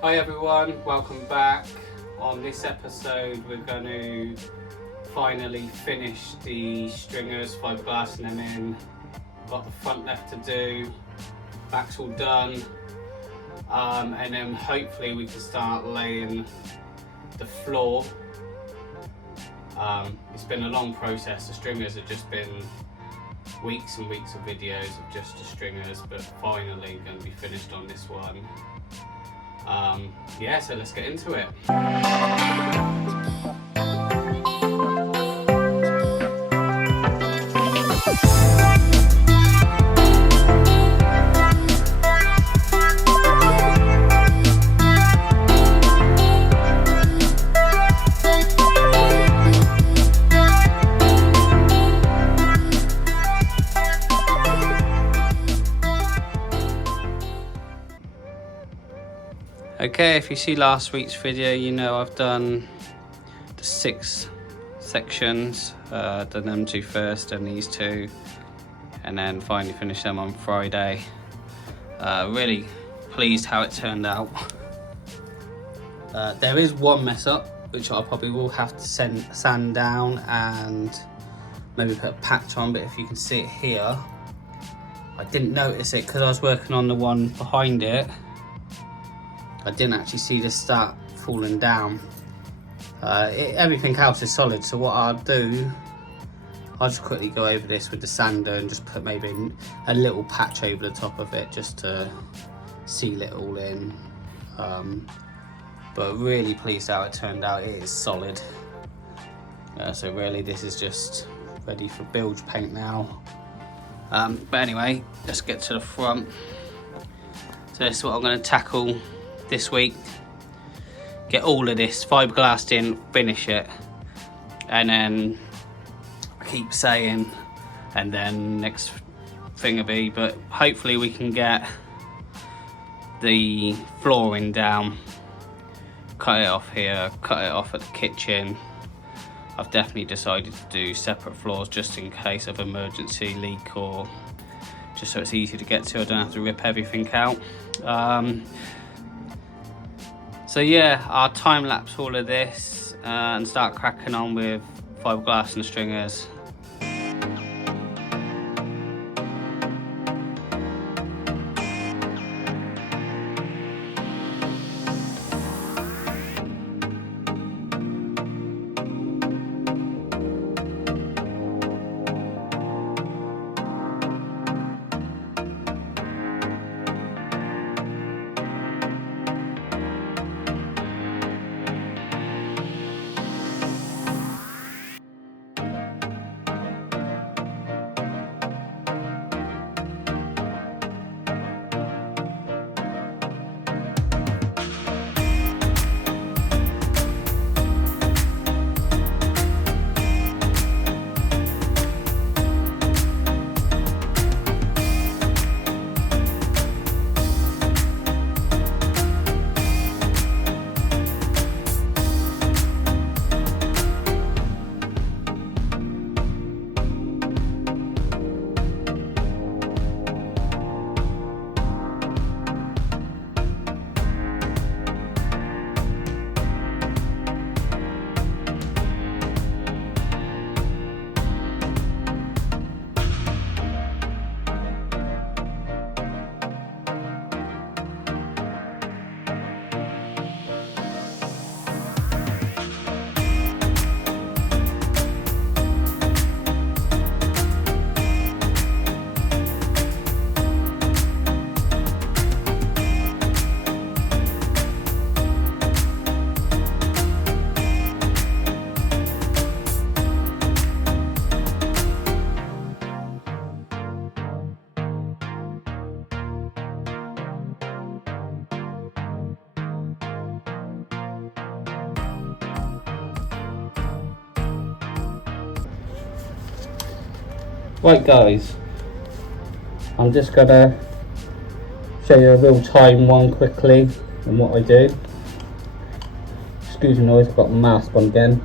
Hi everyone, welcome back. On this episode we're going to finally finish the stringers, fiberglassing them in. Got the front left to do, back's all done, and then hopefully we can start laying the floor. It's been a long process. The stringers have just been weeks and weeks of videos of just the stringers, but finally going to be finished on this one. Yeah, so let's get into it. Okay, if you see last week's video, you know I've done the 6 sections, done them 2 first and these 2, and then finally finished them on Friday. Really pleased how it turned out. There is one mess up, which I probably will have to sand down and maybe put a patch on, but if you can see it here, I didn't notice it because I was working on the one behind it. I didn't actually see this start falling down. Everything else is solid, so what I'll do, I'll just quickly go over this with the sander and just put maybe a little patch over the top of it just to seal it all in. But really pleased how it turned out. It is solid. So really this is just ready for bilge paint now. But anyway, let's get to the front. So this is what I'm going to tackle this week. Get all of this fiberglassed in, finish it, and then I keep saying and then next thing will be, but hopefully we can get the flooring down, cut it off here, cut it off at the kitchen. I've definitely decided to do separate floors just in case of emergency leak, or just so it's easy to get to. I don't have to rip everything out. So yeah, I'll time lapse all of this and start cracking on with fiberglass and stringers. Right guys, I'm just gonna show you a real time one quickly and what I do. Excuse the noise, I've got a mask on again.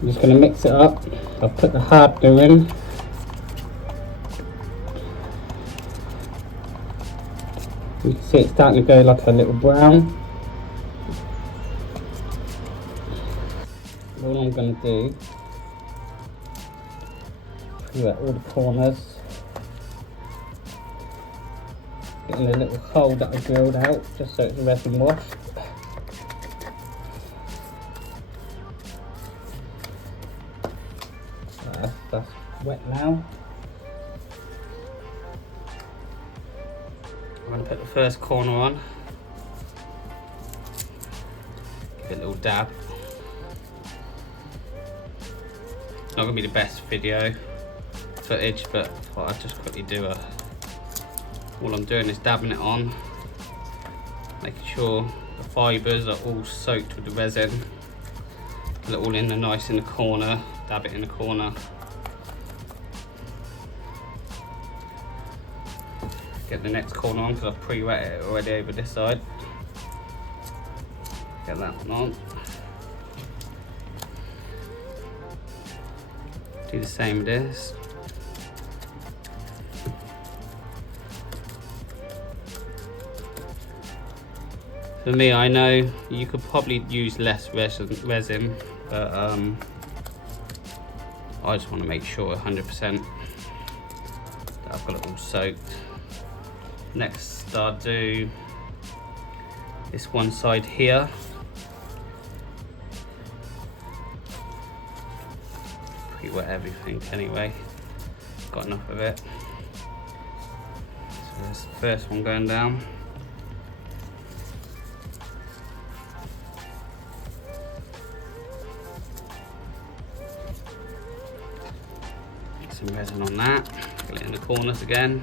I'm just gonna mix it up. I've put the hardener in. You can see it's starting to go like a little brown. All I'm going to do, pre-wet all the corners, getting a little hole that I drilled out just so it's resin washed. That's wet now. I'm going to put the first corner on, give it a little dab. It's not going to be the best video footage, but I thought I'd just quickly do all I'm doing is dabbing it on, making sure the fibres are all soaked with the resin. Get it all in nice in the corner, dab it in the corner. Get the next corner on because I've pre-wet it already over this side. Get that one on. Do the same with this. For me, I know you could probably use less resin, but I just want to make sure 100% that I've got it all soaked. Next, I'll do this one side here. Pre-wet everything anyway, got enough of it. So that's the first one going down. Get some resin on that, get it in the corners again.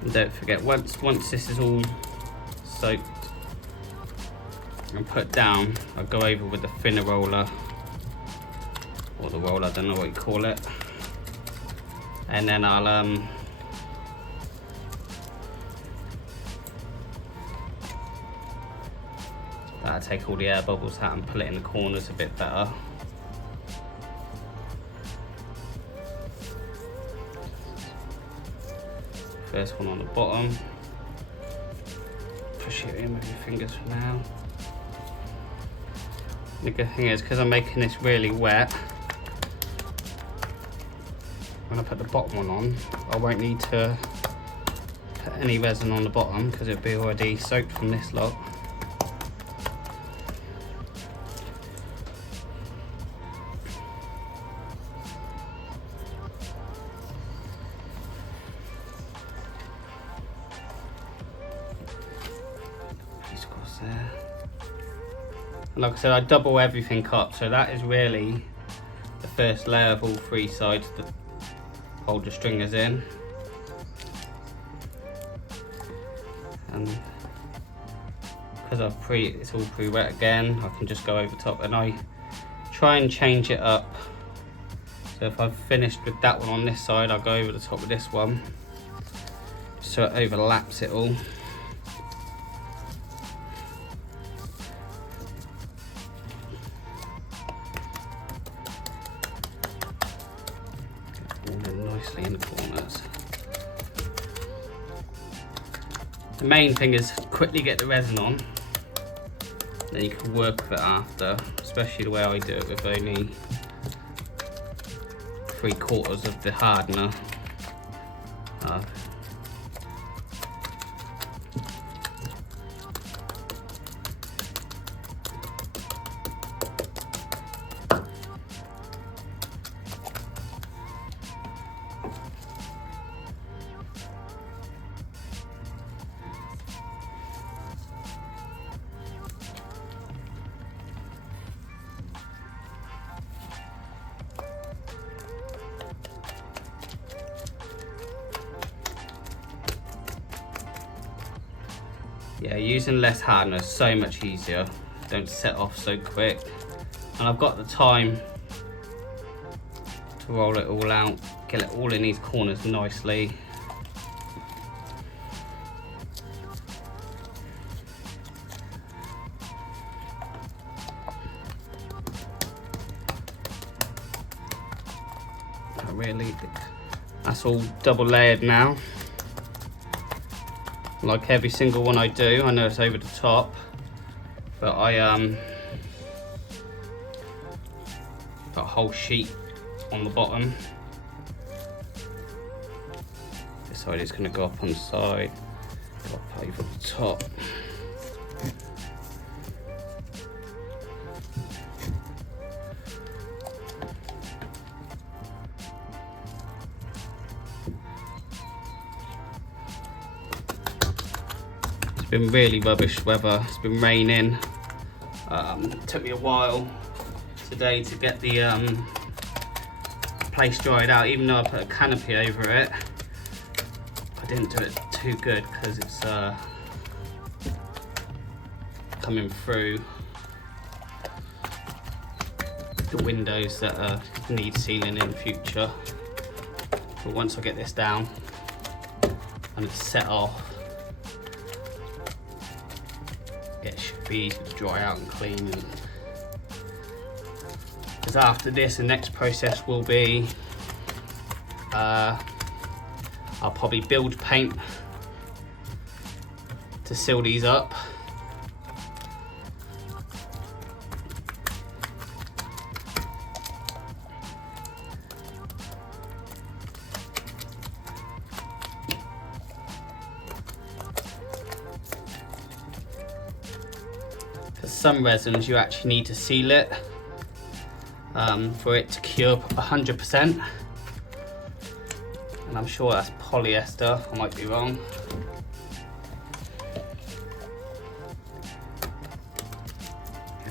And don't forget, once this is all soaked and put down, I'll go over with the thinner roller, or the roller, I don't know what you call it, and then I'll that'll take all the air bubbles out and pull it in the corners a bit better. First one on the bottom, push it in with your fingers for now. The good thing is, because I'm making this really wet, when I put the bottom one on, I won't need to put any resin on the bottom because it'll be already soaked from this lot. There. And like I said, I double everything up, so that is really the first layer of all three sides to hold the stringers in. And because it's all pre-wet again, I can just go over top, and I try and change it up. So if I've finished with that one on this side, I'll go over the top of this one so it overlaps it all. Nicely in the corners. The main thing is quickly get the resin on, then you can work with it after, especially the way I do it with only 3/4 of the hardener. Yeah, using less hardener is so much easier. Don't set off so quick. And I've got the time to roll it all out, get it all in these corners nicely. Really, that's all double layered now. Like every single one I do, I know it's over the top, but I got a whole sheet on the bottom. This side is going to go up on the side, go up over the top. It's been really rubbish weather, it's been raining. It took me a while today to get the place dried out, even though I put a canopy over it. I didn't do it too good because it's coming through the windows that need sealing in the future. But once I get this down and it's set off, it should be easy to dry out and clean. Because after this, the next process will be I'll probably build paint to seal these up. For some resins, you actually need to seal it for it to cure 100%. And I'm sure that's polyester, I might be wrong.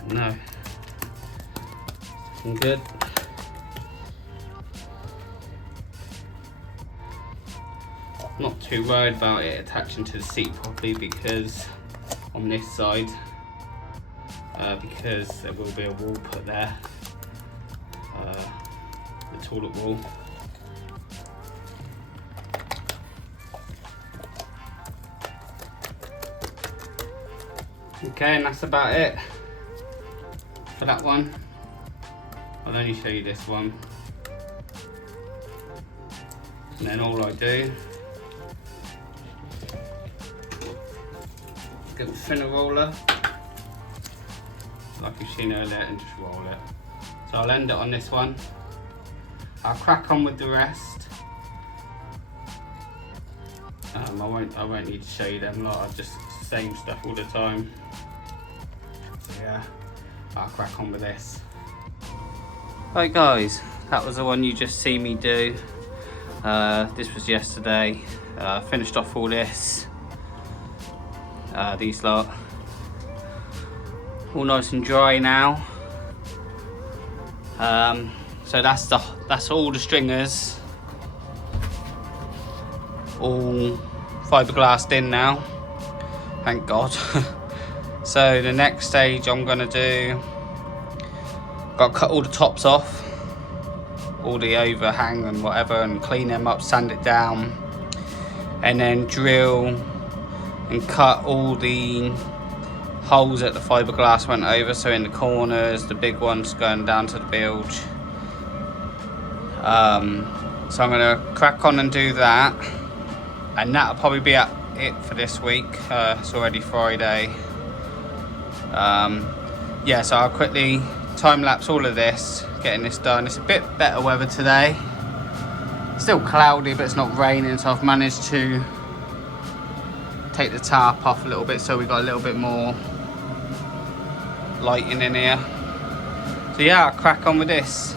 No, looking good. Not too worried about it attaching to the seat properly because on this side, because there will be a wall put there, the toilet wall. Okay, and that's about it for that one. I'll only show you this one. And then all I do, get the thinner roller, like you've seen earlier, and just roll it. So I'll end it on this one. I'll crack on with the rest. I won't need to show you them lot. I'll just same stuff all the time. So yeah, I'll crack on with this. Right guys, that was the one you just see me do. This was yesterday. Finished off all this. These lot all nice and dry now. So that's all the stringers, all fiberglassed in now, thank God. So the next stage I'm gonna do, got to cut all the tops off, all the overhang and whatever, and clean them up, sand it down, and then drill and cut all the holes that the fiberglass went over, so in the corners, the big ones going down to the bilge. So I'm gonna crack on and do that, and that'll probably be it for this week. It's already Friday. Yeah, so I'll quickly time lapse all of this, getting this done. It's a bit better weather today. Still cloudy, but it's not raining, so I've managed to take the tarp off a little bit, so we got a little bit more lighting in here. So yeah, I'll crack on with this.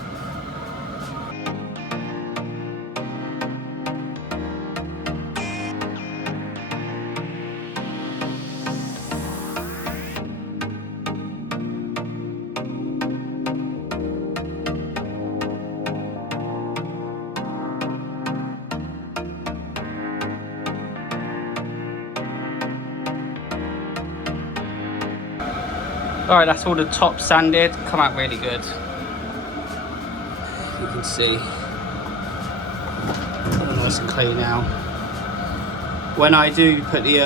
Alright, that's all the top sanded, come out really good. You can see, nice and clean now. When I do put the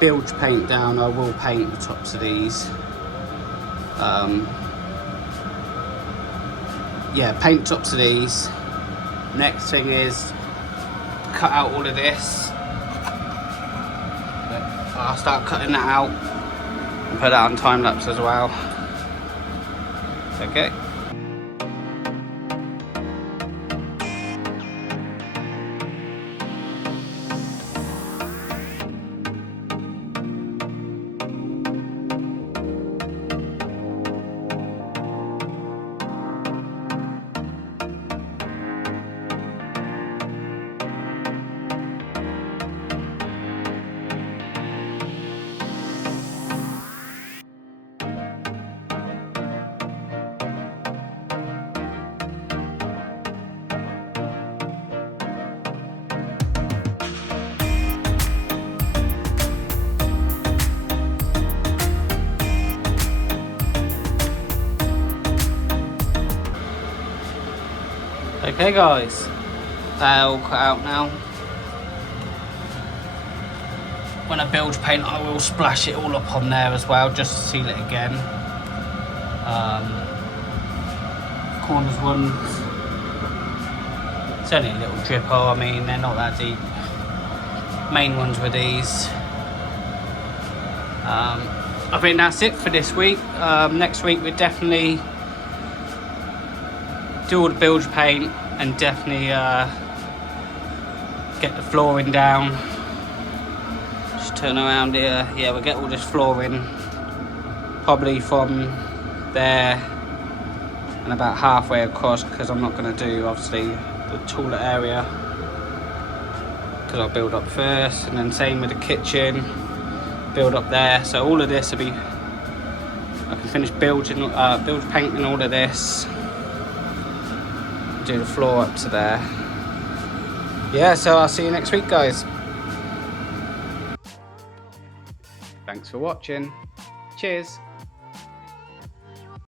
bilge paint down, I will paint the tops of these. yeah, paint tops of these. Next thing is cut out all of this. I'll start cutting that out and put that on time lapse as well. Okay. Okay guys, all cut out now. When I build paint, I will splash it all up on there as well, just to seal it again. Corners ones, it's only a little dripper, I mean they're not that deep. Main ones were these. I think that's it for this week. Next week we definitely do all the bilge paint and definitely get the flooring down. Just turn around here. Yeah, we'll get all this flooring probably from there and about halfway across, because I'm not going to do obviously the taller area, because I'll build up first, and then same with the kitchen, build up there. So all of this will be, I can finish bilge painting all of this, do the floor up to there. Yeah, so I'll see you next week guys. Thanks for watching. Cheers.